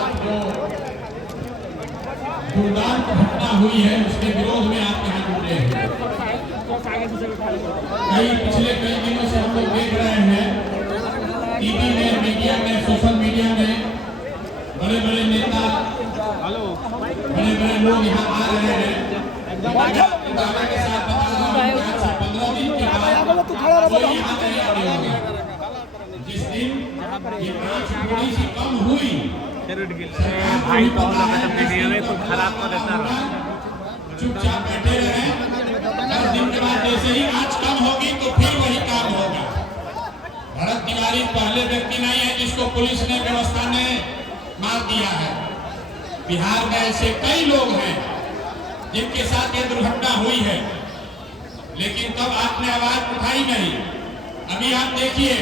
रात जो जोरदार घटना हुई है उसके विरोध में आप यहाँ जुटे हैं। पिछले कई दिनों से हम लोग देख रहे हैं टीवी में, मीडिया में, सोशल मीडिया में बड़े बड़े नेता, बड़े बड़े लोग यहाँ आ रहे हैं। दावा के साथ बता रहा हूं 15 दिन के बाद कोई यहाँ नहीं आने होगा। जिस दिन ये आंच थोड़ी सी कम हुई, भाई तो वीडियो में कुछ खराब कर देता रहा, चुपचाप बैठे रहे। 10 दिन के बाद जैसे ही आंच कम होगी तो फिर वही काम होगा। भरत तिवारी पहले व्यक्ति नहीं है जिसको पुलिस ने, व्यवस्था ने मार दिया है। बिहार में ऐसे कई लोग हैं जिनके साथ ये दुर्घटना हुई है, लेकिन तब आपने आवाज उठाई नहीं। अभी आप देखिए,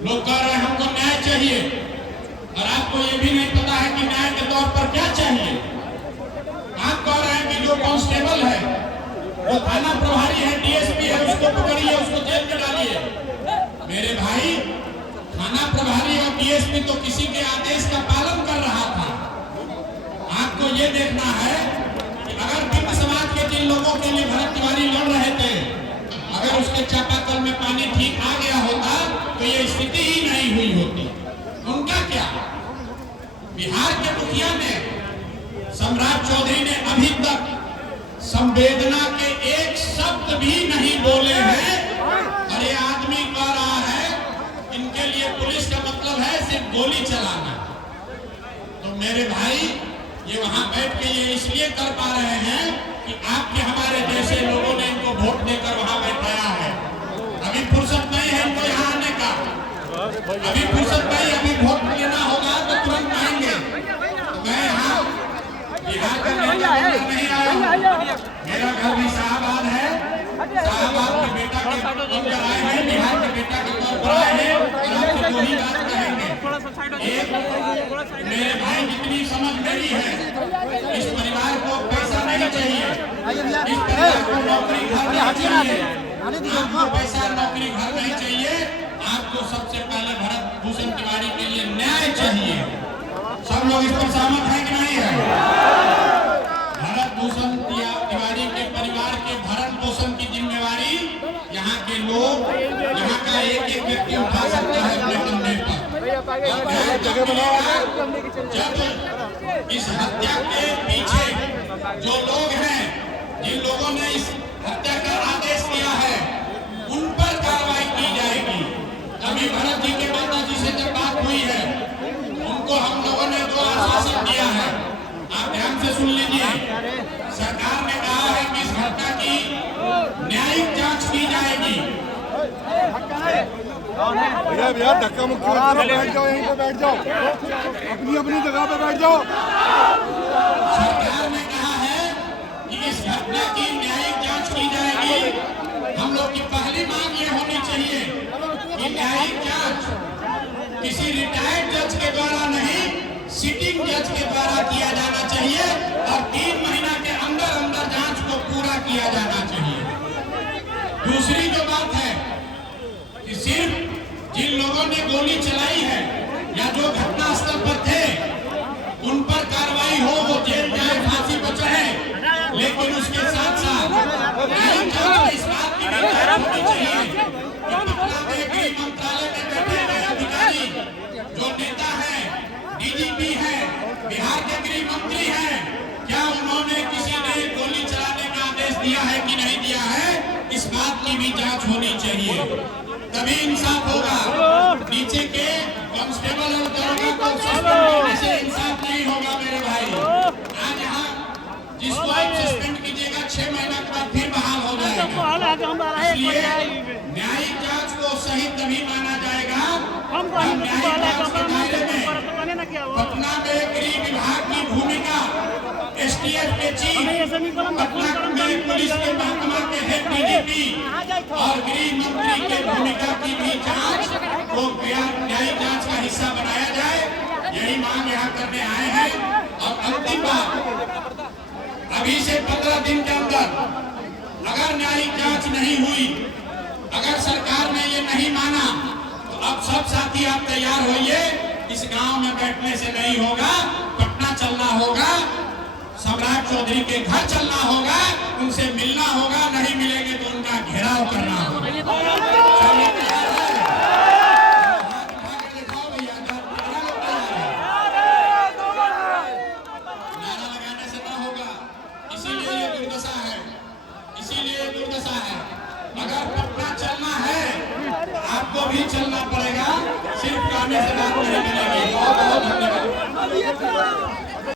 लोग कह रहे हैं हमको न्याय चाहिए, और आपको ये भी नहीं पता है कि न्याय के तौर पर क्या चाहिए। आप कह रहे हैं कि जो कांस्टेबल है, वो थाना प्रभारी है, डीएसपी है, उसको पकड़िए, उसको जेल में डालिए। मेरे भाई, थाना प्रभारी और डीएसपी तो किसी के आदेश का पालन कर रहा था। आपको ये देखना है कि अगर बिंद समाज के जिन लोगों के लिए भरत तिवारी लड़ रहे थे, अगर उसके चापाकल में पानी ठीक आ गया होता तो ये स्थिति ही नहीं हुई होती। उनका क्या? बिहार के मुखिया ने, सम्राट चौधरी ने अभी तक संवेदना के एक शब्द भी नहीं बोले हैं, और ये आदमी कह रहा है इनके लिए पुलिस का मतलब है सिर्फ गोली चलाना। तो मेरे भाई, ये वहां बैठ के ये इसलिए कर पा रहे हैं कि आपके हमारे जैसे लोगों ने इनको वोट देकर वहां बैठाया है। अभी फुर्सत नहीं है इनको यहाँ आने का, अभी फुर्सत नहीं, अभी वोट लेना होगा तो तुरंत आएंगे। तो मैं यहाँ बिहार का नहीं आया, मेरा घर भी शाहबाद है, शाहबाद के बेटा के तौर पर आए हैं, बिहार के बेटा के तौर पर आए हैं, और आपसे वही बात कहेंगे। मेरे भाई, जितनी समझ मेरी है, इस परिवार को पैसा नहीं चाहिए, इस परिवार को नौकरी घर नहीं चाहिए, आपको पैसा नौकरी घर नहीं चाहिए, आपको सबसे पहले भरत भूषण तिवारी के लिए न्याय चाहिए। सब लोग इस पर सहमत है कि नहीं है? भरत भूषण तिवारी के परिवार के भरण पोषण की जिम्मेवारी यहाँ के लोग, यहाँ का एक एक व्यक्ति उठा सकता है अपने कंधे पर। जब इस हत्या के पीछे जो लोग हैं, जिन लोगों ने इस हत्या का आदेश दिया है, उन पर कार्रवाई की जाएगी। अभी भरत जी के माता जी से जब बात हुई है, उनको हम लोगों ने जो आश्वासन दिया है, आप ध्यान से सुन लीजिए। सरकार ने कहा है कि इस घटना की न्यायिक जांच की जाएगी। भैया धक्का मुक्की बैठ जाओ, यहीं पे बैठ जाओ, अपनी अपनी जगह पे बैठ जाओ। सरकार ने कहा है कि इस घटना की न्यायिक जांच की जाएगी। हम लोग की पहली मांग ये होनी चाहिए कि न्यायिक जांच किसी रिटायर्ड जज के द्वारा नहीं, सिटिंग जज के द्वारा किया जाना चाहिए, और 3 महीना के अंदर अंदर जांच को पूरा किया जाना चाहिए। दूसरी जो बात है कि सिर्फ जिन लोगों ने गोली चलाई है या जो घटना स्थल पर थे, उन पर कार्रवाई हो, वो जेल जाए, फांसी पर चढ़े, लेकिन उसके साथ साथ न्यायिक जांच में इस बात की भी जांच होनी चाहिए कि पटना में गृह मंत्रालय में बैठे हुए अधिकारी, जो नेता है, डीजीपी है, बिहार के गृह मंत्री हैं, क्या उन्होंने किसी ने गोली चलाने का आदेश दिया है कि नहीं दिया है? इस बात की भी जांच होनी चाहिए, तभी इंसाफ होगा। नीचे के कांस्टेबल और दरोगा को सस्पेंड करने से इंसाफ नहीं होगा मेरे भाई। आज यहाँ जिसको आप सस्पेंड कीजिएगा 6 महीना के बाद फिर बहाल हो जाएगा। इसलिए न्यायिक जांच को सही तभी माना जाएगा जब न्यायिक जांच के दायरे में पटना में गृह विभाग की भूमिका, एसटीएफ के चीफ, पटना में पुलिस के महकमा के हेड डीजीपी और गृह मंत्री के भूमिका की भी जांच को न्यायिक जांच का हिस्सा बनाया जाए, यही मांग यहाँ करने आए हैं। और अंतिम बात, अभी से 15 दिन के अंदर अगर न्यायिक जांच नहीं हुई, अगर सरकार ने ये नहीं माना, तो अब सब साथी आप तैयार होइए इस गांव में बैठने से नहीं होगा, पटना चलना होगा, सम्राट चौधरी के घर चलना होगा, उनसे मिलना होगा, नहीं मिलेंगे तो उनका घेराव करना होगा। नारा लगाने से ना होगा, इसीलिए ये दुर्दशा है, इसीलिए ये दुर्दशा है। अगर पटना चलना है आपको भी चलना पड़ेगा, सिर्फ गाने से बात नहीं मिलेगी। बहुत बहुत धन्यवाद।